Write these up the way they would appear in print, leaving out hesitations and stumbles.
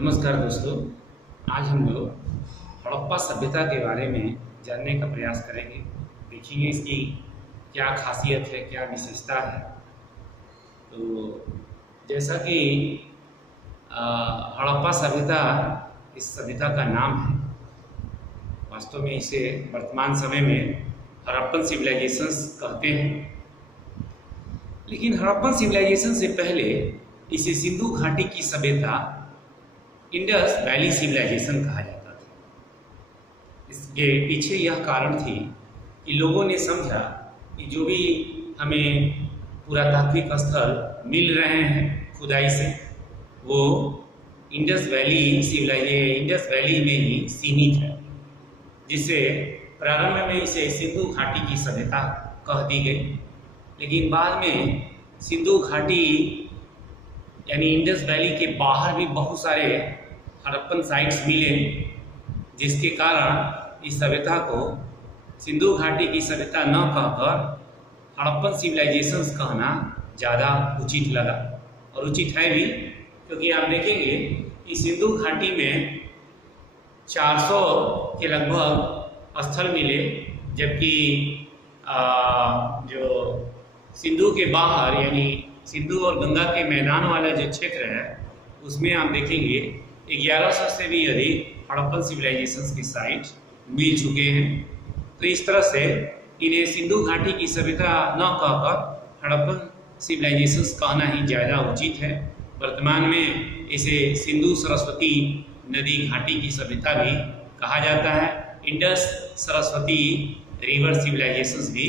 नमस्कार दोस्तों, आज हम लोग हड़प्पा सभ्यता के बारे में जानने का प्रयास करेंगे। देखेंगे इसकी क्या खासियत है, क्या विशेषता है। तो जैसा कि हड़प्पा सभ्यता इस सभ्यता का नाम है, वास्तव में इसे वर्तमान समय में हड़प्पन सिविलाइजेशंस कहते हैं। लेकिन हड़प्पन सिविलाइजेशन से पहले इसे सिंधु घाटी की सभ्यता इंडस वैली सिविलाइजेशन कहा जाता था। इसके पीछे यह कारण थी कि लोगों ने समझा कि जो भी हमें पुरातात्विक स्थल मिल रहे हैं खुदाई से, वो इंडस वैली में ही सीमित है, जिससे प्रारंभ में इसे सिंधु घाटी की सभ्यता कह दी गई। लेकिन बाद में सिंधु घाटी यानी इंडस वैली के बाहर भी बहुत सारे हड़प्पन साइट्स मिले, जिसके कारण इस सभ्यता को सिंधु घाटी की सभ्यता न कहकर हड़प्पन सिविलाइजेशंस कहना ज़्यादा उचित लगा, और उचित है भी, क्योंकि आप देखेंगे कि सिंधु घाटी में 400 के लगभग स्थल मिले, जबकि जो सिंधु के बाहर यानी सिंधु और गंगा के मैदान वाला जो क्षेत्र है, उसमें आप देखेंगे 1100 से भी अधिक हड़प्पन सिविलाइजेशंस की साइट मिल चुके हैं। तो इस तरह से इन्हें सिंधु घाटी की सभ्यता न कहकर हड़प्पन सिविलाइजेशंस कहना ही ज़्यादा उचित है। वर्तमान में इसे सिंधु सरस्वती नदी घाटी की सभ्यता भी कहा जाता है, इंडस सरस्वती रिवर सिविलाइजेशंस भी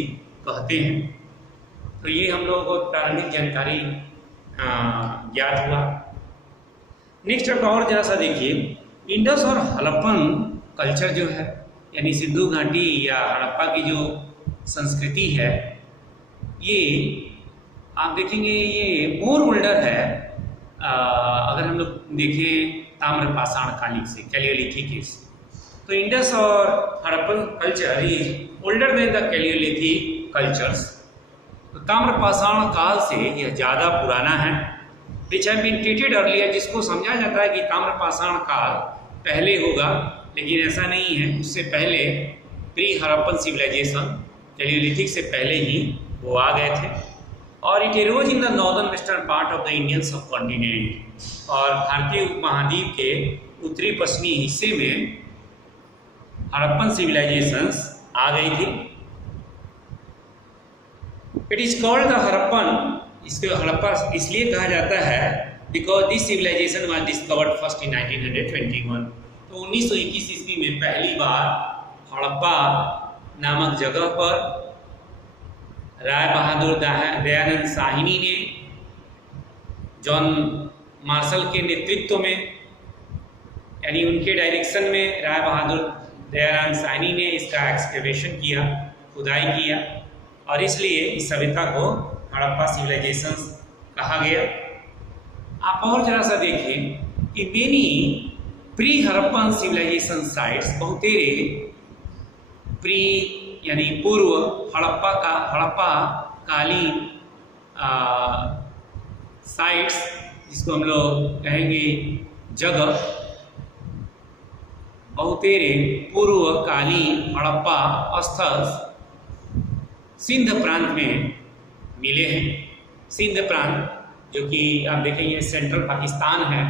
कहते हैं। तो ये हम लोगों को प्रारंभिक जानकारी ज्ञात हुआ। नेक्स्ट अब और जरा सा देखिए, इंडस और हड़प्पन कल्चर जो है, यानी सिंधु घाटी या हड़प्पा की जो संस्कृति है, ये आप देखेंगे ये मोर ओल्डर है। अगर हम लोग देखें ताम्रपाषाण कालिक से, कैलियोलिथिक से, तो इंडस और Harappan culture is older than the chalcolithic cultures. तो ताम्रपाषाण काल से यह ज़्यादा पुराना है, which have been treated earlier, जिसको समझा जाता है कि ताम्रपाषाण काल पहले होगा, लेकिन ऐसा नहीं है। उससे पहले प्री हड़प्पन सिविलाइजेशन कैलियोलिथिक से पहले ही वो आ गए थे, और it arrows in the northern western part of the Indian सब कॉन्टिनेंट, और भारतीय उपमहाद्वीप के उत्तरी पश्चिमी हिस्से में हड़प्पन सिविलाइजेशंस आ गई थी। It is called the Harappan, इसको हड़प्पा इसलिए कहा जाता है because this civilisation was discovered first in 1921। तो 1921 ईस्वी में पहली बार हड़प्पा नामक जगह पर राय बहादुर दयानंद साहनी ने जॉन मार्शल के नेतृत्व में, यानी उनके डायरेक्शन में राय बहादुर दयानंद साहनी ने इसका एक्सकेवेशन किया, खुदाई किया, और इसलिए इस सभ्यता को हड़प्पा सिविलाइजेशंस कहा गया। आप और जरा सा देखें कि many pre Harappan civilisation sites, बहुतेरे प्री यानी पूर्व हड़प्पा कालीन साइट्स, जिसको हम लोग कहेंगे जगह, बहुतेरे पूर्वकालीन हड़प्पा स्थल सिंध प्रांत में मिले हैं। सिंध प्रांत जो कि आप देखेंगे सेंट्रल पाकिस्तान है,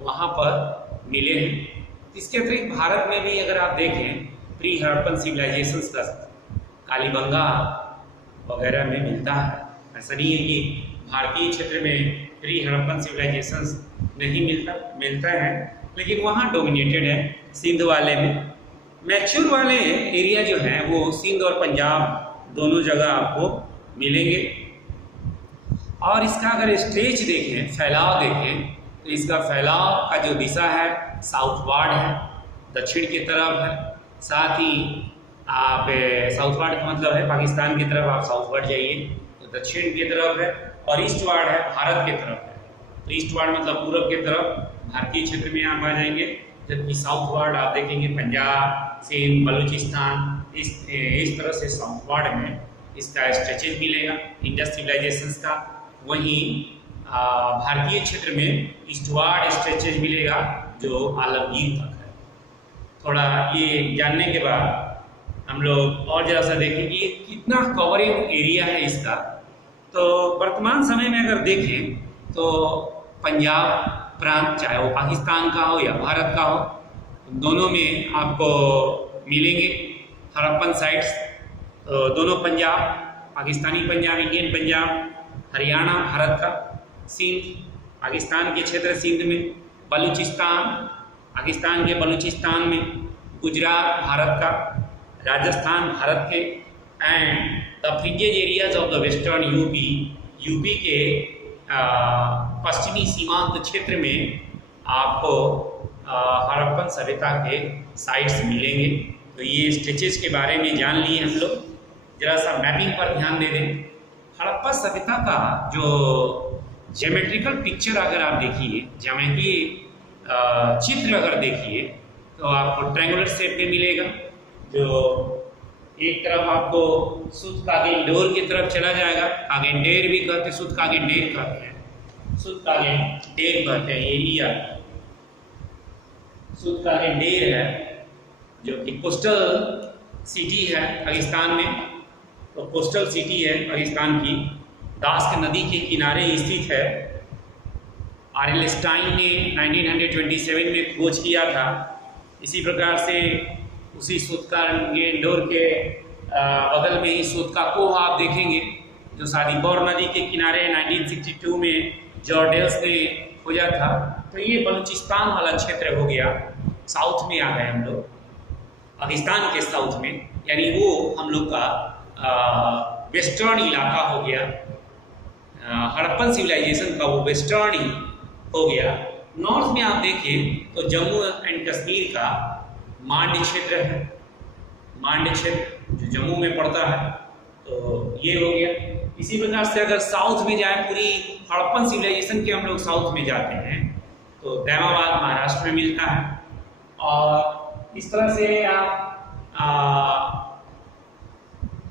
वहाँ पर मिले हैं। इसके अतिरिक्त भारत में भी अगर आप देखें प्री हड़प्पन सिविलाइजेशंस का कालीबंगा वगैरह में मिलता है। ऐसा नहीं है कि भारतीय क्षेत्र में प्री हड़प्पन सिविलाइजेशंस नहीं मिलता है, लेकिन वहाँ डोमिनेटेड है सिंध वाले में। मैच्योर वाले एरिया जो हैं वो सिंध और पंजाब दोनों जगह आपको मिलेंगे। और इसका अगर स्टेज देखें, फैलाव देखें, तो इसका फैलाव का जो दिशा है साउथवार्ड है, दक्षिण की तरफ है। साथ ही आप साउथवार्ड का मतलब है पाकिस्तान की तरफ, आप साउथवार्ड जाइए तो दक्षिण की तरफ है, और ईस्टवार्ड है भारत की तरफ है। तो ईस्टवार्ड मतलब पूरब की तरफ भारतीय क्षेत्र में आप आ जाएंगे, जबकि साउथवार्ड आप देखेंगे पंजाब, सिंध, बलूचिस्तान, इस तरह से साउथवार्ड में इसका स्ट्रेचेज मिलेगा इंडस सिविलाइजेशंस का। वहीं भारतीय क्षेत्र में ईस्टवार्ड स्ट्रेचेज मिलेगा जो आलमगीर तक है। थोड़ा ये जानने के बाद हम लोग और जरा सा देखें कि कितना कवरिंग एरिया है इसका। तो वर्तमान समय में अगर देखें तो पंजाब प्रांत, चाहे वो पाकिस्तान का हो या भारत का हो, दोनों में आपको मिलेंगे हड़प्पन साइट्स। तो दोनों पंजाब, पाकिस्तानी पंजाब, इंडियन पंजाब, हरियाणा भारत का, सिंध पाकिस्तान के क्षेत्र सिंध में, बलूचिस्तान पाकिस्तान के बलूचिस्तान में, गुजरात भारत का, राजस्थान भारत के, and the fringes areas of the western UP के पश्चिमी सीमांत क्षेत्र में आपको हड़प्पन सभ्यता के साइट्स मिलेंगे। तो ये स्ट्रेचेज के बारे में जान लिए हम लोग। जरा सा मैपिंग पर ध्यान दे दें। हड़प्पा सभ्यता का जो ज्योमेट्रिकल पिक्चर अगर आप देखिए, ज्योमेट्री चित्र अगर देखिए, तो आपको ट्रायंगुलर शेप में मिलेगा। जो एक तरफ आपको सुत कागेंडोर की तरफ चला जाएगा, कागेंडेर भी कहते हैं, सुत कागेंडेर कहते हैं, सुत कागेंडेर कहते हैं, यही है सुत कागेंडेर है, जो कि कोस्टल सिटी है पाकिस्तान में। तो कोस्टल सिटी है पाकिस्तान की, दास्क नदी के किनारे स्थित है। आर.एल. स्टाइन ने 1927 में खोज किया था। इसी प्रकार से उसी सुतकागेंडोर के बगल में ही सुतका कोह आप देखेंगे, जो सादीकौर नदी के किनारे 1962 में जॉर्डेल्स ने खोजा था। तो ये बलूचिस्तान वाला क्षेत्र हो गया, साउथ में आ गए हम लोग, पाकिस्तान के साउथ में, यानी वो हम लोग का वेस्टर्न इलाका हो गया। हड़प्पन सिविलाइजेशन का वो वेस्टर्न ही हो गया। नॉर्थ में आप देखें तो जम्मू एंड कश्मीर का मांड क्षेत्र है, मांड क्षेत्र जो जम्मू में पड़ता है, तो ये हो गया। इसी प्रकार से अगर साउथ में जाए, पूरी हड़प्पन सिविलाइजेशन के हम लोग साउथ में जाते हैं, तो दैमाबाद महाराष्ट्र में मिलता है। और इस तरह से आप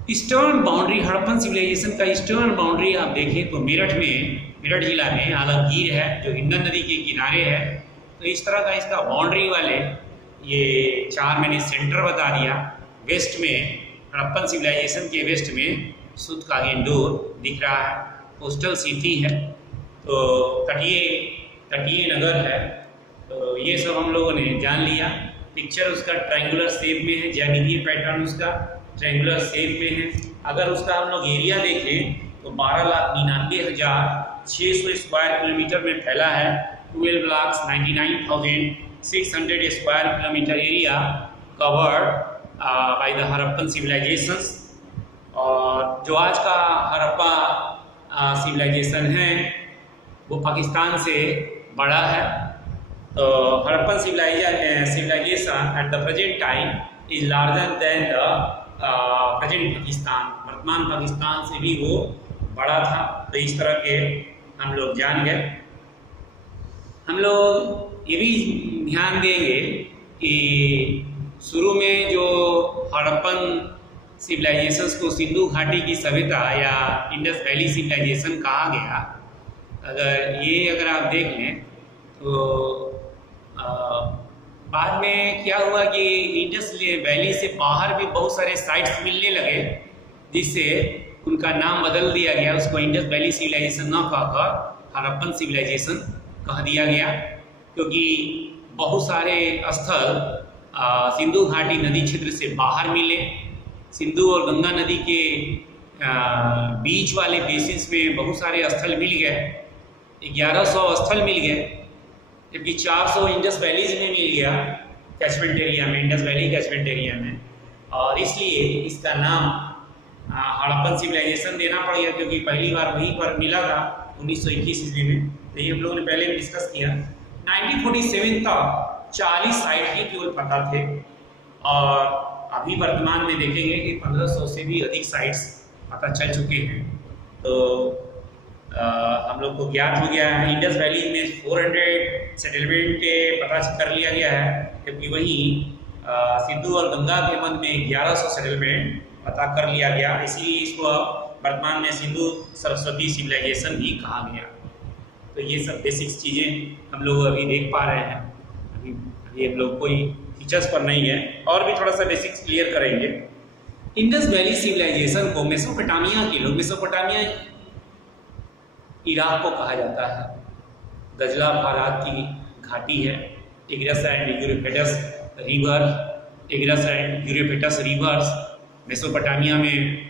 ईस्टर्न बाउंड्री, हड़प्पन सिविलाइजेशन का ईस्टर्न बाउंड्री आप देखें तो मेरठ में, मेरठ जिला में आलमगीर है जो हिंडन नदी के किनारे है। तो इस तरह का इसका बाउंड्री वाले ये चार मैंने सेंटर बता दिया। वेस्ट में हड़प्पन सिविलाइजेशन के वेस्ट में सुत कागेंडोर दिख रहा है, कोस्टल सिटी है, तो तटीय नगर है। तो ये सब हम लोगों ने जान लिया। पिक्चर उसका ट्रायंगुलर शेप में है, ज्यामितीय पैटर्न उसका ट्रायंगुलर शेप में है। अगर उसका हम लोग एरिया देखें तो 12,99,600 स्क्वायर किलोमीटर में फैला है। 12,99,600 square kilometre area covered by the Harappan civilisations. और जो आज का हड़प्पा सिविलाइजेशन है वो पाकिस्तान से बड़ा है। तो Harappan civilisation at the present time is larger than the present Pakistan. वर्तमान पाकिस्तान से भी वो बड़ा था। तो इस तरह के हम लोग जान गए। हम लोग ये भी ध्यान देंगे कि शुरू में जो हड़प्पन सिविलाइजेशंस को सिंधु घाटी की सभ्यता या इंडस वैली सिविलाइजेशन कहा गया, अगर आप देख लें तो बाद में क्या हुआ कि इंडस वैली से बाहर भी बहुत सारे साइट्स मिलने लगे, जिससे उनका नाम बदल दिया गया। उसको इंडस वैली सिविलाइजेशन न कहकर हड़प्पन सिविलाइजेशन कह दिया गया, क्योंकि बहुत सारे स्थल सिंधु घाटी नदी क्षेत्र से बाहर मिले। सिंधु और गंगा नदी के बीच वाले बेसिस में बहुत सारे स्थल मिल गए, 1100 स्थल मिल गए, जबकि 400 इंडस वैलीज में मिल गया कैचमेंट एरिया में, इंडस वैली कैचमेंट एरिया में। और इसलिए इसका नाम हड़प्पन सिविलाइजेशन देना पड़ गया, क्योंकि पहली बार वहीं पर मिला था 1921 ईस्वी में। तो ये हम लोगों ने पहले भी डिस्कस किया। 1947 तक 40 साइट ही केवल पता थे, और अभी वर्तमान में देखेंगे कि 1500 से भी अधिक साइट्स पता चल चुके हैं। तो हम लोग को ज्ञात हो गया है इंडस वैली में 400 सेटलमेंट के पता कर लिया गया है, जबकि वहीं सिंधु और गंगा के मध्य में 1100 सेटलमेंट पता कर लिया गया। इसलिए इसको वर्तमान में सिंधु सरस्वती सिविलाइजेशन भी कहा गया। तो ये सब बेसिक्स चीज़ें हम लोग अभी देख पा रहे हैं। अभी हम लोग कोई फीचर्स पर नहीं है, और भी थोड़ा सा बेसिक्स क्लियर करेंगे। इंडस वैली सिविलाइजेशन को मेसोपोटामिया के लोग, मेसोपोटामिया इराक को कहा जाता है, दजला फरात की घाटी है, tigris and Euphrates river, tigris and Euphrates reverse Mesopotamia में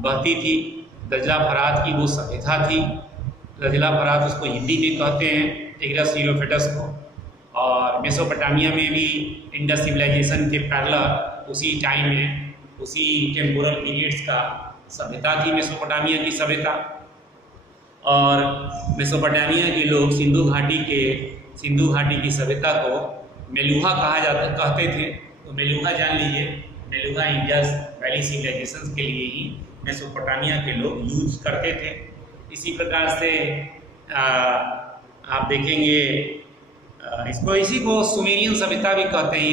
बहती थी। दजला फरात की वो सभ्यता थी, दजला फरात उसको हिंदी में कहते हैं, टिग्रिस यूफ्रेटिस को। और मेसोपोटामिया में भी इंडस सिविलाइजेशन के पैरेलल उसी टाइम में, उसी टेम्पोरल पीरियड्स का सभ्यता थी मेसोपोटामिया की सभ्यता। और मेसोपोटामिया के लोग सिंधु घाटी की सभ्यता को मेलुहा कहते थे। तो मेलुहा जान लीजिए, मेलुहा इंडस वैली सिविलाइजेशन के लिए ही मेसोपोटामिया के लोग यूज करते थे। इसी प्रकार से आप देखेंगे इसी को सुमेरियन सभ्यता भी कहते हैं।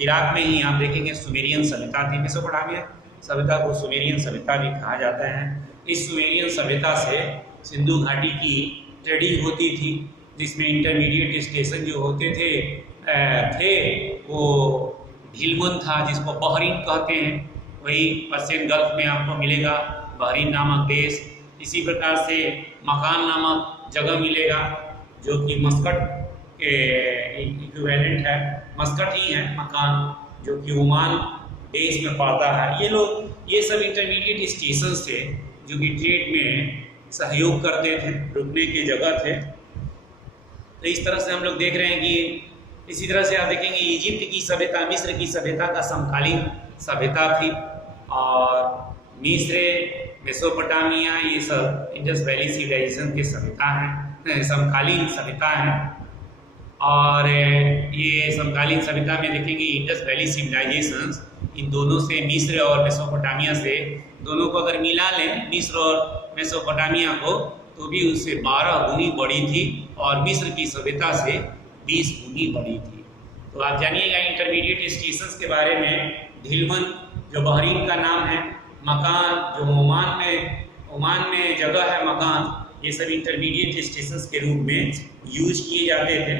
इराक में ही आप देखेंगे सुमेरियन सभ्यता थी। मेसोपोटामिया सभ्यता को सुमेरियन सभ्यता भी कहा जाता है। इस सुमेरियन सभ्यता से सिंधु घाटी की ट्रेडिंग होती थी, जिसमें इंटरमीडिएट स्टेशन जो होते थे वो ढिलमुन था, जिसको बहरीन कहते हैं। वही पर्शियन गल्फ में आपको मिलेगा बहरीन नामक देश। इसी प्रकार से मकान नामक जगह मिलेगा, जो कि मस्कट के इक्विवेलेंट है, मस्कट ही है मकान, जो कि ओमान देश में पड़ता है। ये सब इंटरमीडिएट स्टेशन थे जो कि ट्रेड में सहयोग करते थे, रुकने की जगह थे। तो इस तरह से हम लोग देख रहे हैं कि इसी तरह से आप देखेंगे इजिप्ट की सभ्यता, मिस्र की सभ्यता का समकालीन सभ्यता थी। और मिस्र, मेसोपोटामिया, ये सब इंडस वैली सिविलाइजेशन के सभ्यता हैं, समकालीन सभ्यता है। और ये समकालीन सभ्यता में देखेंगे इंडस वैली सिविलाइजेशन, इन दोनों से, मिस्र और मेसोपोटामिया से, दोनों को अगर मिला लें, मिस्र और मेसोपोटामिया को, तो भी उससे 12 गुनी बड़ी थी, और मिस्र की सभ्यता से 20 गुनी बड़ी थी। तो आप जानिएगा इंटरमीडिएट स्टेशंस के बारे में। ढिलमन जो बहरीन का नाम है, मकान जो ओमान में जगह है मकान, ये सब इंटरमीडिएट स्टेशंस के रूप में यूज किए जाते थे।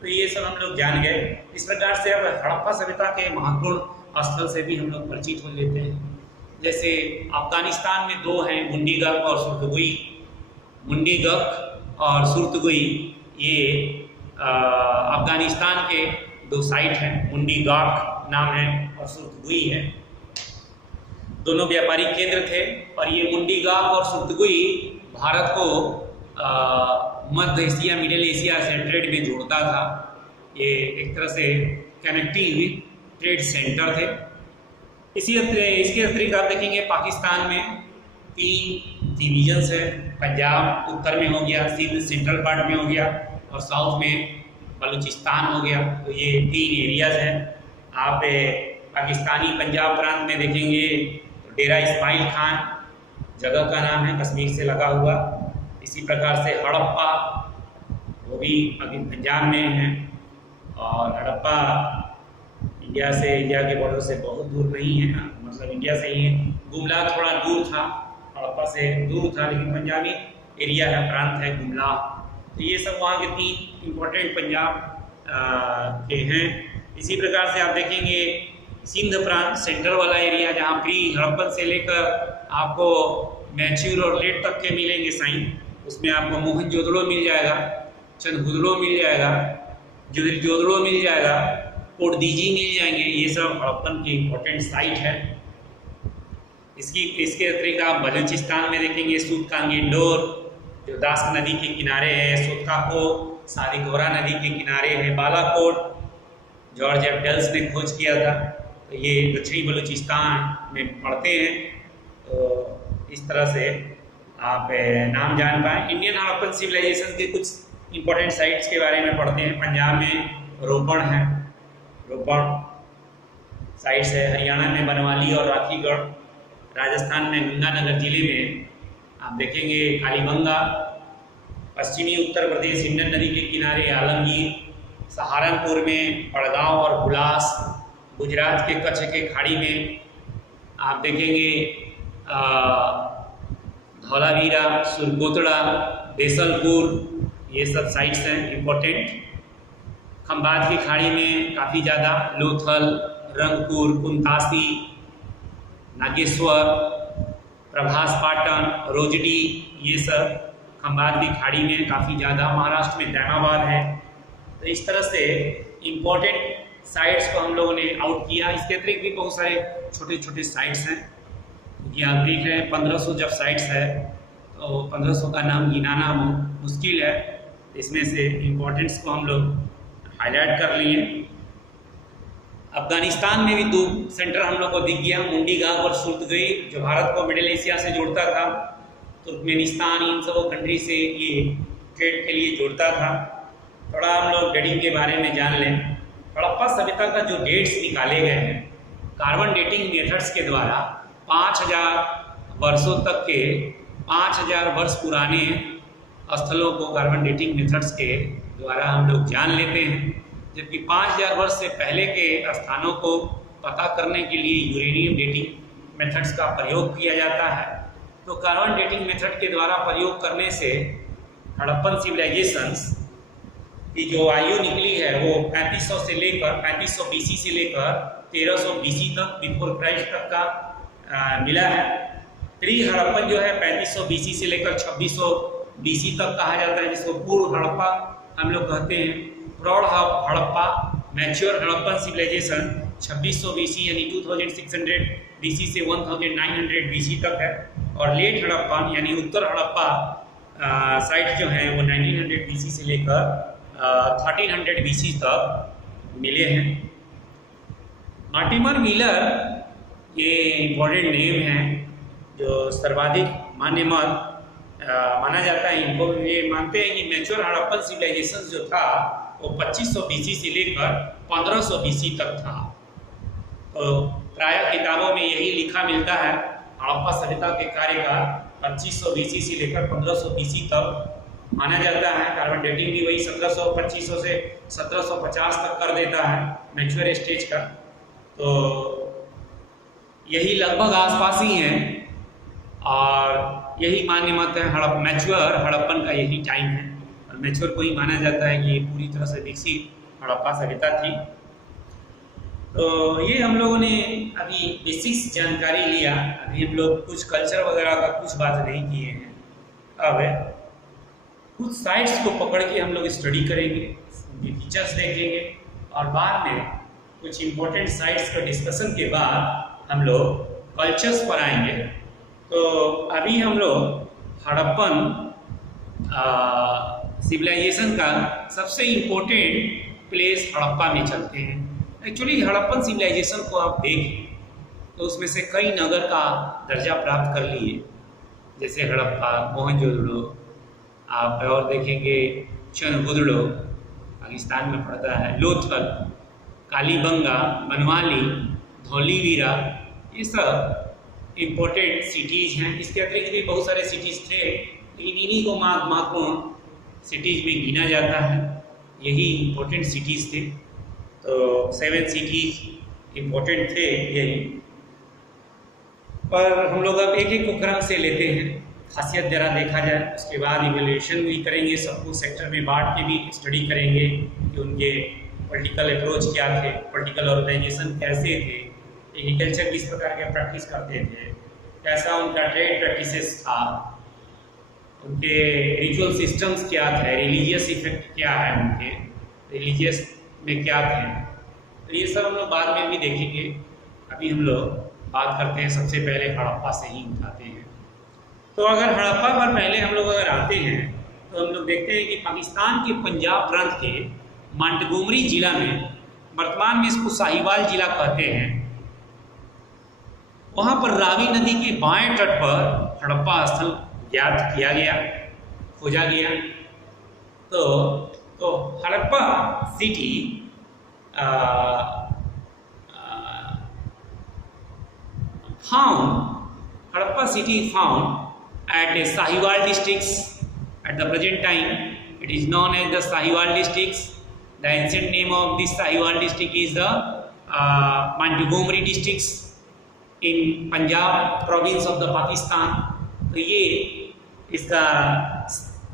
तो ये सब हम लोग जान गए। इस प्रकार से अब हड़प्पा सभ्यता के महत्वपूर्ण स्थल से भी हम लोग परिचित हो लेते हैं। जैसे अफगानिस्तान में 2 हैं, मुंडीगक और सुर्तगुई। मुंडीगक और सुर्तगुई ये अफगानिस्तान के 2 साइट हैं। मुंडीगक नाम है और सुर्तगुई है, दोनों व्यापारिक केंद्र थे। और ये मुंडीगक और सुर्तगुई भारत को मध्य एशिया, मिडिल एशिया से ट्रेड में जोड़ता था। ये एक तरह से कनेक्टिंग ट्रेड सेंटर थे। इसके अतिरिक्त आप देखेंगे पाकिस्तान में 3 डिवीजन्स है। पंजाब उत्तर में हो गया, सिंध सेंट्रल पार्ट में हो गया, और साउथ में बलूचिस्तान हो गया। तो ये 3 एरियाज हैं। आप पाकिस्तानी पंजाब प्रांत में देखेंगे तो डेरा इस्माइल खान जगह का नाम है, कश्मीर से लगा हुआ। इसी प्रकार से हड़प्पा, वो भी पंजाब में है। और हड़प्पा इंडिया के बॉर्डर से बहुत दूर नहीं है, मतलब इंडिया से ही है। गुमला थोड़ा दूर था, हड़प्पा से दूर था, लेकिन पंजाबी एरिया है, प्रांत है गुमला। तो ये सब वहाँ के 3 इम्पोर्टेंट पंजाब के हैं। इसी प्रकार से आप देखेंगे सिंध प्रांत, सेंट्रल वाला एरिया, जहाँ प्री हड़प्पन से लेकर आपको मैच्योर और लेट तक के मिलेंगे साइन। उसमें आपको मोहनजोदड़ो मिल जाएगा, चंदहुदड़ो मिल जाएगा, जोदड़ो मिल जाएगा, पोर्टदीजी मिल जाएंगे। ये सब हड़प्पन की इम्पोर्टेंट साइट है। इसके अतिरिक्त आप बलूचिस्तान में देखेंगे सूतकांगेंडोर, जो दास्क नदी के किनारे है, सुतकाको सारिकोरा नदी के किनारे है, बालाकोट जॉर्ज एफ डल्स ने खोज किया था। तो ये दक्षिणी बलूचिस्तान में पड़ते हैं। तो इस तरह से आप नाम जान पाएँ। इंडियन हड़प्पन सिविलाइजेशन के कुछ इम्पोर्टेंट साइट्स के बारे में पढ़ते हैं। पंजाब में रोपड़ है, रोपड़ साइट्स है। हरियाणा में बनवाली और राखीगढ़। राजस्थान में गंगानगर जिले में आप देखेंगे कालीबंगा। पश्चिमी उत्तर प्रदेश हिंडन नदी के किनारे आलमगीर। सहारनपुर में बड़गांव और हुलास। गुजरात के कच्छ के खाड़ी में आप देखेंगे धौलावीरा, सुरकोतड़ा, देसलपुर, ये सब साइट्स हैं इम्पोर्टेंट। खंबात की खाड़ी में काफ़ी ज़्यादा लोथल, रंगपुर, कुंतासी, नागेश्वर, प्रभास पाटन, रोजडी, ये सब खंबात की खाड़ी में काफ़ी ज़्यादा। महाराष्ट्र में दैमाबाद है। तो इस तरह से इम्पोर्टेंट साइट्स को हम लोगों ने आउट किया। इसके अतिरिक्त भी बहुत सारे छोटे छोटे साइट्स हैं, क्योंकि आप देख रहे हैं 1500 जब साइट्स है तो 1500 का नाम गिनाना मुश्किल है। इसमें से इम्पोर्टेंट्स को हम लोग हाईलाइट कर लिए। अफगानिस्तान में भी 2 सेंटर हम लोग को दिख गया, मुंडीगांव और सुर्तगई, जो भारत को मिडिल एशिया से जोड़ता था। तुर्कमेनिस्तान, इन सब कंट्री से ये ट्रेड के लिए जोड़ता था। थोड़ा हम लोग डेटिंग के बारे में जान लें। हड़प्पा सभ्यता का जो डेट्स निकाले गए हैं कार्बन डेटिंग मेथड्स के द्वारा 5000 वर्षों तक के 5000 वर्ष पुराने स्थलों को कार्बन डेटिंग मेथड्स के द्वारा हम लोग जान लेते हैं, जबकि 5000 वर्ष से पहले के स्थानों को पता करने के लिए यूरेनियम डेटिंग मेथड्स का प्रयोग किया जाता है। तो कार्बन डेटिंग मेथड के द्वारा प्रयोग करने से हड़प्पन सिविलाइजेशंस की जो आयु निकली है वो 3500 से लेकर 3500 BC से लेकर 1300 BC तक, बिफोर क्राइस्ट तक का मिला है। प्री हड़प्पन जो है 3500 BC से लेकर 2600 BC तक कहा जाता है, जिसको पूर्व हड़प्पा हम लोग कहते हैं। प्रौढ़ Harappa, mature Harappan civilisation 2600 BC यानी 2600 BC से 1900 BC तक है। और लेट हड़प्पन यानी उत्तर हड़प्पा साइट जो है वो 1900 BC से लेकर 1300 BC तक मिले हैं। मार्टिमर मिलर ये इम्पोर्टेंट नेम है, जो सर्वाधिक मान्य मत माना जाता है। इनको ये मानते हैं कि मैच्योर हड़प्पन सिविलाइजेशन जो था वो 2500 BC से लेकर 1500 BC तक था। तो प्रायः किताबों में यही लिखा मिलता है, हड़प्पा सभ्यता के कार्यकाल 2500 BC से लेकर 1500 BC तक माना जाता है। कार्बन डेटिंग भी वही 1700-2500 से 1750 तक कर देता है मैच्योर स्टेज का। तो यही लगभग आसपास ही है और यही मान्य मत है। मैच्योर हड़प्पन का यही टाइम है और मैच्योर को ही माना जाता है कि ये पूरी तरह से विकसित हड़प्पा सभ्यता थी। तो ये हम लोगों ने अभी बेसिक्स जानकारी लिया। अभी हम लोग कुछ कल्चर वगैरह का कुछ बात नहीं किए हैं। अब कुछ साइट्स को पकड़ के हम लोग स्टडी करेंगे, उनके फीचर्स देखेंगे और बाद में कुछ इम्पोर्टेंट साइट्स का डिस्कशन के बाद हम लोग कल्चर्स पर आएंगे। तो अभी हम लोग हड़प्पन सिविलाइजेशन का सबसे इम्पोर्टेंट प्लेस हड़प्पा में चलते हैं। एक्चुअली हड़प्पन सिविलाइजेशन को आप देखें तो उसमें से कई नगर का दर्जा प्राप्त कर लिए, जैसे हड़प्पा, मोहनजोदड़ो, आप और देखेंगे चनहुदड़ो पाकिस्तान में पड़ता है, लोथल, कालीबंगा, बनवाली, धौलीवीरा, ये सब इम्पोर्टेंट सिटीज़ हैं। इसके अतिरिक्त भी बहुत सारे सिटीज़ थे, लेकिन इन्हीं को महत्वपूर्ण सिटीज़ में गिना जाता है। यही इम्पोर्टेंट सिटीज़ थे। तो 7 सिटीज़ इम्पोर्टेंट थे यही। पर हम लोग अब एक एक को क्रम से लेते हैं, खासियत जरा देखा जाए, उसके बाद इवेल्यूएशन भी करेंगे, सबको सेक्टर में बांट के भी स्टडी करेंगे कि उनके पॉलिटिकल अप्रोच क्या थे, पॉलिटिकल ऑर्गेनाइजेशन कैसे थे, एग्रीकल्चर किस प्रकार के प्रैक्टिस करते थे, कैसा उनका ट्रेड प्रैक्टिसेस था, उनके रिचुअल सिस्टम्स क्या थे, रिलीजियस इफेक्ट क्या है, उनके रिलीजियस में क्या थे। तो ये सब हम लोग बाद में भी देखेंगे। अभी हम लोग बात करते हैं सबसे पहले हड़प्पा से ही उठाते हैं। तो अगर हड़प्पा पर पहले हम लोग अगर आते हैं तो हम लोग देखते हैं कि पाकिस्तान के पंजाब प्रांत के मोंटगोमरी जिला में, वर्तमान में इसको साहिवाल जिला कहते हैं, वहाँ पर रावी नदी के बाएं तट पर हड़प्पा स्थल ज्ञात किया गया, खोजा गया। तो Harappa city Harappa city found at Sahiwal districts. At the present time, it is known as the Sahiwal districts. The ancient name of this Sahiwal district is the Montgomery districts in Punjab province of the Pakistan. तो ये इसका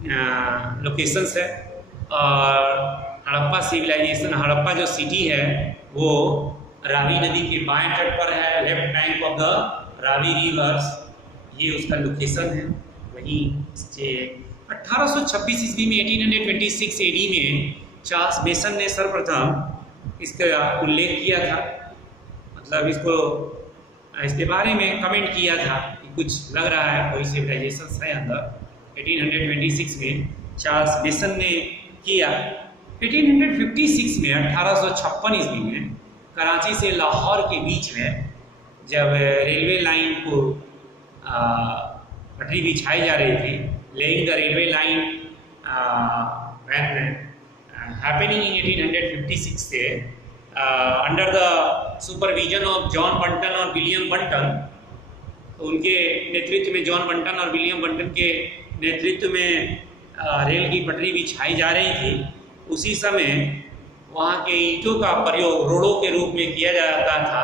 locations है। और Harappa civilisation, Harappa जो city है वो रावी नदी के बाएं तट पर है, left bank of the Ravi reverse, ये उसका लोकेशन है। वहीं 1826 ईस्वी में 1826 एडी में चार्ल्स मेसन ने सर्वप्रथम इसका उल्लेख किया था, मतलब इसके बारे में कमेंट किया था कि कुछ लग रहा है कोई सिविलाइजेशन है अंदर। 1826 में चार्ल्स मेसन ने किया। 1856 में 1856 ईस्वी में कराची से लाहौर के बीच में जब रेलवे लाइन को पटरी बिछाई जा रही थी, laying the railway line happening in 1856 से under the supervision of John Brunton और विलियम बंटन, तो उनके नेतृत्व में, जॉन बंटन और विलियम बंटन के नेतृत्व में रेल की पटरी बिछाई जा रही थी। उसी समय वहाँ के ईंटों का प्रयोग रोड़ों के रूप में किया जाता था,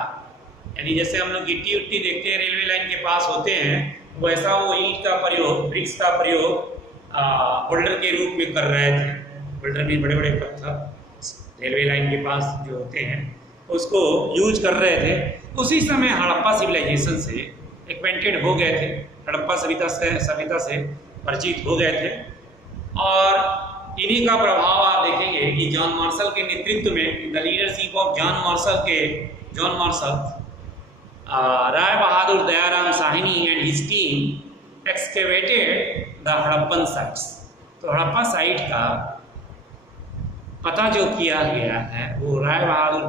यानी जैसे हम लोग गिट्टी उट्टी देखते हैं रेलवे लाइन के पास होते हैं, वैसा वो ईंट का प्रयोग, ब्रिक्स का प्रयोग बोल्डर के रूप में कर रहे थे। बोल्डर में बड़े बड़े पत्थर रेलवे लाइन के पास जो होते हैं उसको यूज कर रहे थे। उसी समय हड़प्पा सिविलाइजेशन से एक्वेंटेड हो गए थे, हड़प्पा सभ्यता से परिचित हो गए थे। और इन्हीं का प्रभाव आप देखेंगे कि जॉन मार्शल के नेतृत्व में, the leadership of John Marshall, Rai Bahadur Dayaram Sahni and his team excavated the Harappan sites. तो हड़प्पा साइट का पता जो किया गया है वो राय बहादुर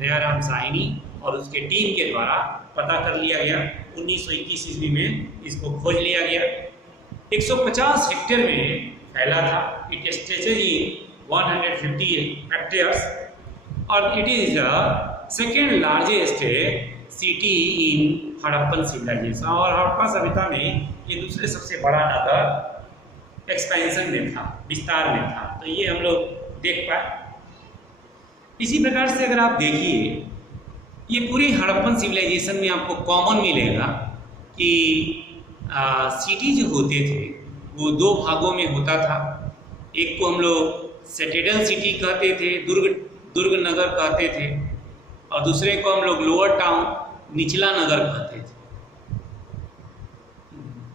दयाराम साहनी और उसके टीम के द्वारा पता कर लिया गया। 1921 ईस्वी में इसको खोज लिया गया। 150 हेक्टेयर में फैला था। इट स्ट्रेचेज इन 150 हेक्टेयर्स और it is the second largest city in Harappan civilisation. और हड़प्पा सभ्यता में ये दूसरे सबसे बड़ा नगर एक्सपेंशन में था, विस्तार में था। तो ये हम लोग देख पाए। इसी प्रकार से अगर आप देखिए, ये पूरी हड़प्पन सिविलाइजेशन में आपको कॉमन मिलेगा कि सिटी जो होते थे वो दो भागों में होता था। एक को हम लोग सिटाडेल सिटी कहते थे, दुर्ग नगर कहते थे, और दूसरे को हम लोग लोअर टाउन, निचला नगर कहते थे।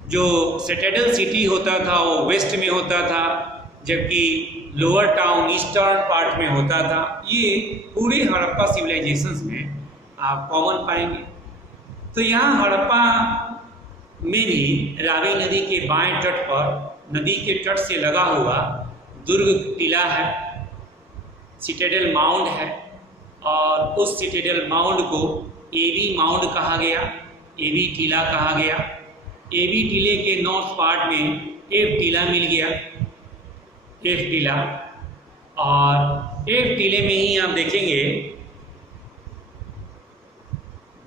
जो सिटाडेल सिटी होता था वो वेस्ट में होता था, जबकि लोअर टाउन ईस्टर्न पार्ट में होता था। ये पूरे हड़प्पा सिविलाइजेशंस में आप कॉमन पाएंगे। तो यहाँ हड़प्पा में भी रावी नदी के बाएं तट पर, नदी के तट से लगा हुआ दुर्ग किला है, सिटाडेल माउंड है, और उस सिटाडेल माउंड को एबी माउंड कहा गया, एबी टीला कहा गया। एबी टीले के नॉर्थ पार्ट में एफ टीला मिल गया, एफ टीला। और एफ टीले में ही आप देखेंगे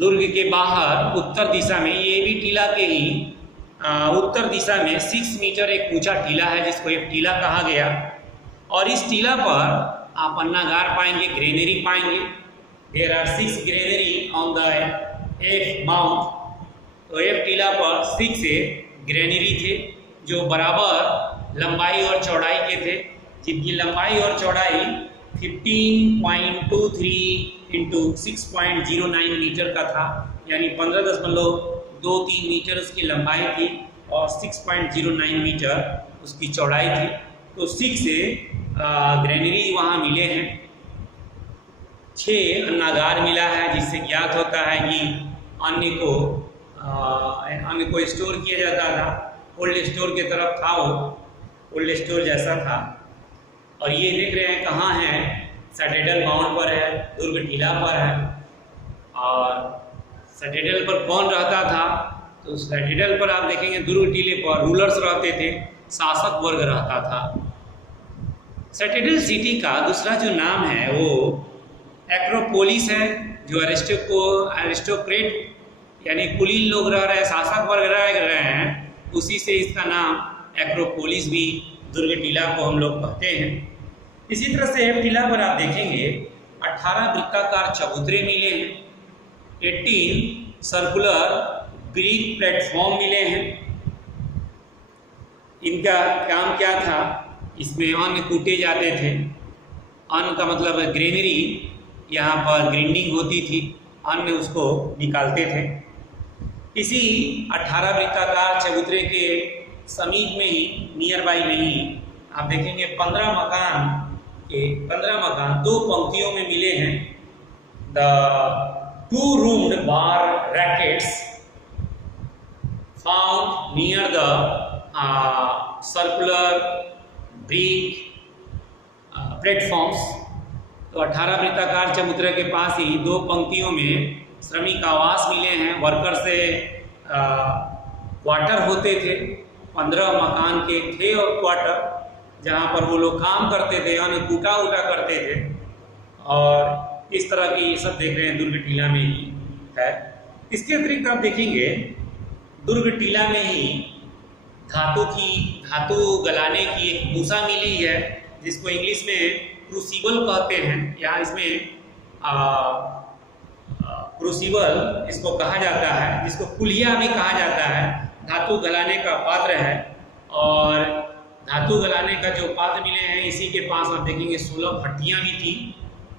दुर्ग के बाहर उत्तर दिशा में, ये भी टीला के ही उत्तर दिशा में 6 मीटर एक ऊंचा टीला है जिसको एक टीला कहा गया। और इस टीला पर आप अन्नागार पाएंगे, ग्रेनरी पाएंगे। There are 6 granary on the F mount. तो एफ टीला पर 6 ग्रेनरी थे जो बराबर लंबाई और चौड़ाई के थे, जिनकी लंबाई और चौड़ाई 15.23 इंटू 6.09 मीटर का था, यानी 15.23 मीटर उसकी लंबाई थी और 6.09 मीटर उसकी चौड़ाई थी। तो 6 ग्रेनरी वहाँ मिले हैं, 6 अन्नागार मिला है, जिससे ज्ञात होता है कि अन्न को स्टोर किया जाता था। कोल्ड स्टोर की तरफ था, वो कोल्ड स्टोर जैसा था। और ये देख रहे हैं कहाँ है, सिटाडेल माउंट पर है, दुर्ग टीला पर है। और सिटाडेल पर कौन रहता था, तो सिटाडेल पर आप देखेंगे दुर्ग टीले पर रूलर्स रहते थे, शासक वर्ग रहता था। सिटाडेल सिटी का दूसरा जो नाम है वो एक्रोपोलिस है, जो एरिस्टोक्रेट यानी कुलीन लोग रह रहे हैं, शासक वर्ग रह रहे हैं, उसी से इसका नाम एक्रोपोलिस भी दुर्ग टीला को हम लोग कहते हैं। इसी तरह से एफ टीला पर आप देखेंगे 18 वृत्ताकार चबूतरे मिले हैं, 18 सर्कुलर ब्रिक प्लेटफॉर्म मिले हैं, इनका काम क्या था, इसमें अन्न कूटे जाते थे। अन्न का मतलब ग्रेनरी, यहाँ पर ग्राइंडिंग होती थी, अन्न उसको निकालते थे। इसी 18 वृत्ताकार चबूतरे के समीप में ही, नियर बाई में ही आप देखेंगे 15 मकान 2 पंक्तियों में मिले हैं। The 2 roomed barracks found near the circular brick platforms. तो 18 वृत्ताकार चबूतरे के पास ही 2 पंक्तियों में श्रमिक आवास मिले हैं। वर्कर से क्वार्टर होते थे, 15 मकान के थे और क्वार्टर, जहाँ पर वो लोग काम करते थे, अन्न कूटा उटा करते थे। और इस तरह की ये सब देख रहे हैं दुर्ग टीला में ही है। इसके अतिरिक्त आप देखेंगे दुर्ग टीला में ही धातु गलाने की एक मूसा मिली है, जिसको इंग्लिश में क्रूसिबल कहते हैं। या इसमें क्रूसिबल इसको कहा जाता है, जिसको कुलिया भी कहा जाता है। धातु गलाने का पात्र है, और धातु गलाने का जो पात्र मिले हैं, इसी के पास आप देखेंगे 16 भट्टियाँ भी थी,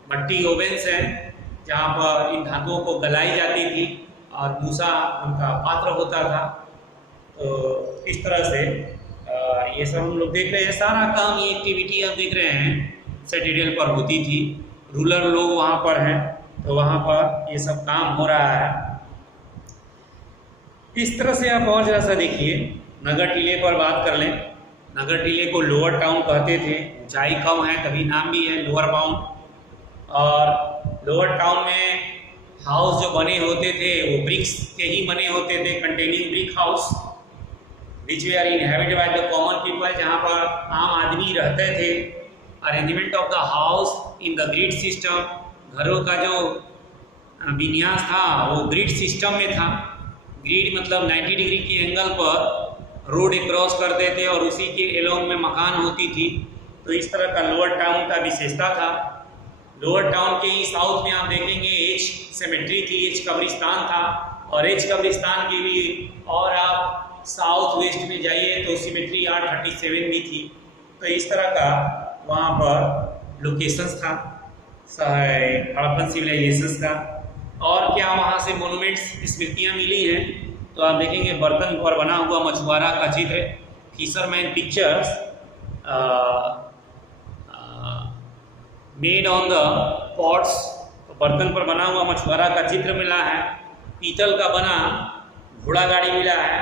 भट्टी ओवेंस हैं, जहाँ पर इन धातुओं को गलाई जाती थी, और मूसा उनका पात्र होता था। तो इस तरह से ये सब हम लोग देख रहे हैं। सारा काम, ये एक्टिविटी आप देख रहे हैं सेटिडियल पर होती थी। रूरल लोग वहाँ पर हैं, तो वहाँ पर ये सब काम हो रहा है। इस तरह से आप और जरा सा देखिए, नगर टीले पर बात कर लें। नगर टीले को लोअर टाउन कहते थे, ऊंचाई कम है, कभी नाम भी है लोअर टाउन। और लोअर टाउन में हाउस जो बने होते थे वो ब्रिक्स के ही बने होते थे, containing brick house which they are inhabited by the common people, जहाँ पर आम आदमी रहते थे। Arrangement of the house in the grid system, घरों का जो विन्यास था वो ग्रिड सिस्टम में था। ग्रिड मतलब 90 डिग्री के एंगल पर रोड क्रॉस करते थे और उसी के एलोंग में मकान होती थी। तो इस तरह का लोअर टाउन का विशेषता था। लोअर टाउन के ही साउथ में आप देखेंगे एच सेमेट्री थी, एच कब्रिस्तान था, और एच कब्रिस्तान की भी, और आप साउथ वेस्ट में जाइए तो सिमेट्री यार्ड 37 भी थी। तो इस तरह का वहाँ पर लोकेशंस था हड़प्पन सिविलाइजेशंस का। और क्या वहाँ से मोनूमेंट्स, स्मृतियाँ मिली हैं, तो आप देखेंगे बर्तन पर बना हुआ मछुआरा का चित्र, fisherman pictures made on the pots. तो बर्तन पर बना हुआ मछुआरा का चित्र मिला है। पीतल का बना घोड़ा गाड़ी मिला है,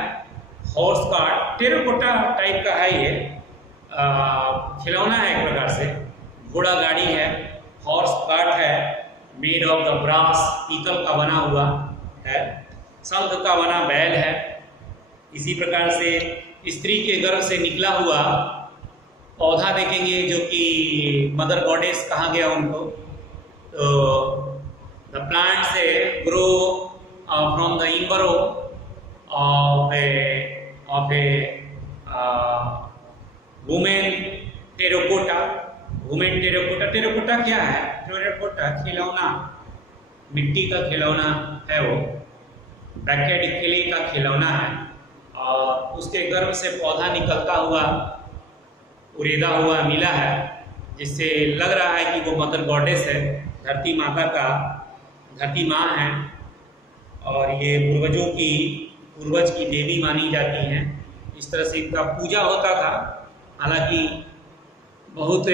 हॉर्स कार्ट, टेराकोटा टाइप का है, ये खिलौना है एक प्रकार से। घोड़ा गाड़ी है, हॉर्स कार्ट है, मेड ऑफ द ब्रास, पीतल का बना हुआ है। शंख का बना बैल है। इसी प्रकार से स्त्री के गर्भ से निकला हुआ पौधा देखेंगे, जो कि मदर गॉडेस कहा गया उनको। तो द प्लांट से grow from the embryo of a women terracotta। Women terracotta, terracotta क्या है? टेराकोटा खिलौना, मिट्टी का खिलौना है, वो बैकेड क्ले का खिलौना है, और उसके गर्भ से पौधा निकलता हुआ उड़ेदा हुआ मिला है, जिससे लग रहा है कि वो मदर गॉडेस है, धरती माता का, धरती माँ है। और ये पूर्वज की देवी मानी जाती हैं। इस तरह से इनका पूजा होता था। हालांकि बहुत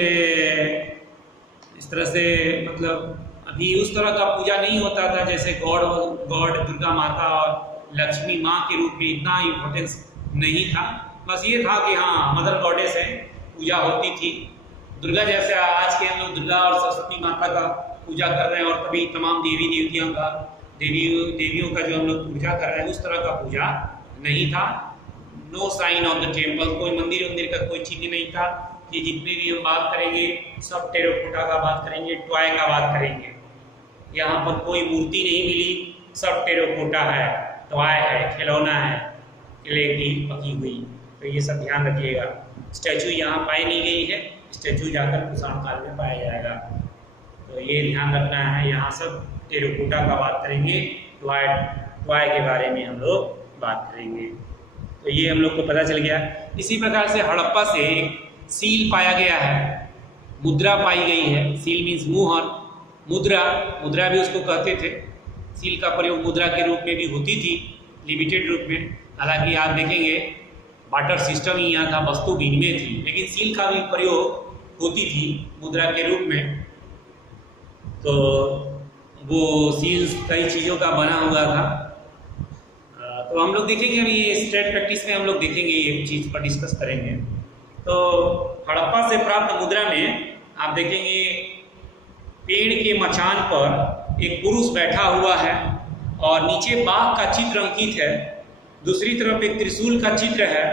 इस तरह से मतलब अभी उस तरह का पूजा नहीं होता था, जैसे गॉड दुर्गा माता और लक्ष्मी माँ के रूप में इतना इम्पोर्टेंस नहीं था। बस ये था कि हाँ मदर गॉडेस है, पूजा होती थी। दुर्गा जैसे आज के हम लोग दुर्गा और सरस्वती माता का पूजा कर रहे हैं, और कभी तमाम देवियों का जो हम लोग पूजा कर रहे हैं, उस तरह का पूजा नहीं था। No sign of the temple, कोई मंदिर का कोई चिन्ह नहीं था। ये जितने भी हम बात करेंगे सब टेराकोटा का बात करेंगे, टॉय का बात करेंगे। यहाँ पर कोई मूर्ति नहीं मिली, सब टेराकोटा है, टॉय है, खिलौना है, किले की पकी हुई। तो ये सब ध्यान रखिएगा। स्टैचू यहाँ पाई नहीं गई है, स्टैचू जाकर कुषाण काल में पाया जाएगा, तो ये ध्यान रखना है। यहाँ सब टेराकोटा का बात करेंगे, टॉय के बारे में हम लोग बात करेंगे। तो ये हम लोग को पता चल गया। इसी प्रकार से हड़प्पा से एक सील पाया गया है, मुद्रा पाई गई है। सील मीन्स मुहर, मुद्रा, मुद्रा भी उसको कहते थे। सील का प्रयोग मुद्रा के रूप में भी होती थी, लिमिटेड रूप में। हालांकि आप देखेंगे बाटर सिस्टम ही यहाँ था, वस्तु विनिमय थी, लेकिन सील का भी प्रयोग होती थी मुद्रा के रूप में। तो वो सील कई चीज़ों का बना हुआ था। तो हम लोग देखेंगे अभी ये स्ट्रेट प्रैक्टिस में हम लोग देखेंगे, ये चीज़ पर डिस्कस करेंगे। तो हड़प्पा से प्राप्त मुद्रा में आप देखेंगे पेड़ के मचान पर एक पुरुष बैठा हुआ है और नीचे बाघ का चित्र अंकित है, दूसरी तरफ एक त्रिशूल का चित्र है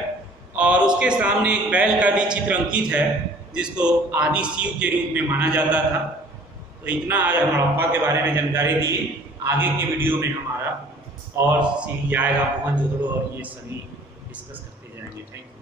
और उसके सामने एक बैल का भी चित्र अंकित है, जिसको आदि शिव के रूप में माना जाता था। तो इतना आज हम हड़प्पा के बारे में जानकारी दी। आगे के वीडियो में हमारा और सीख आएगा, मोहनजोदड़ो और ये सभी डिस्कस करते जाएंगे। Thank you.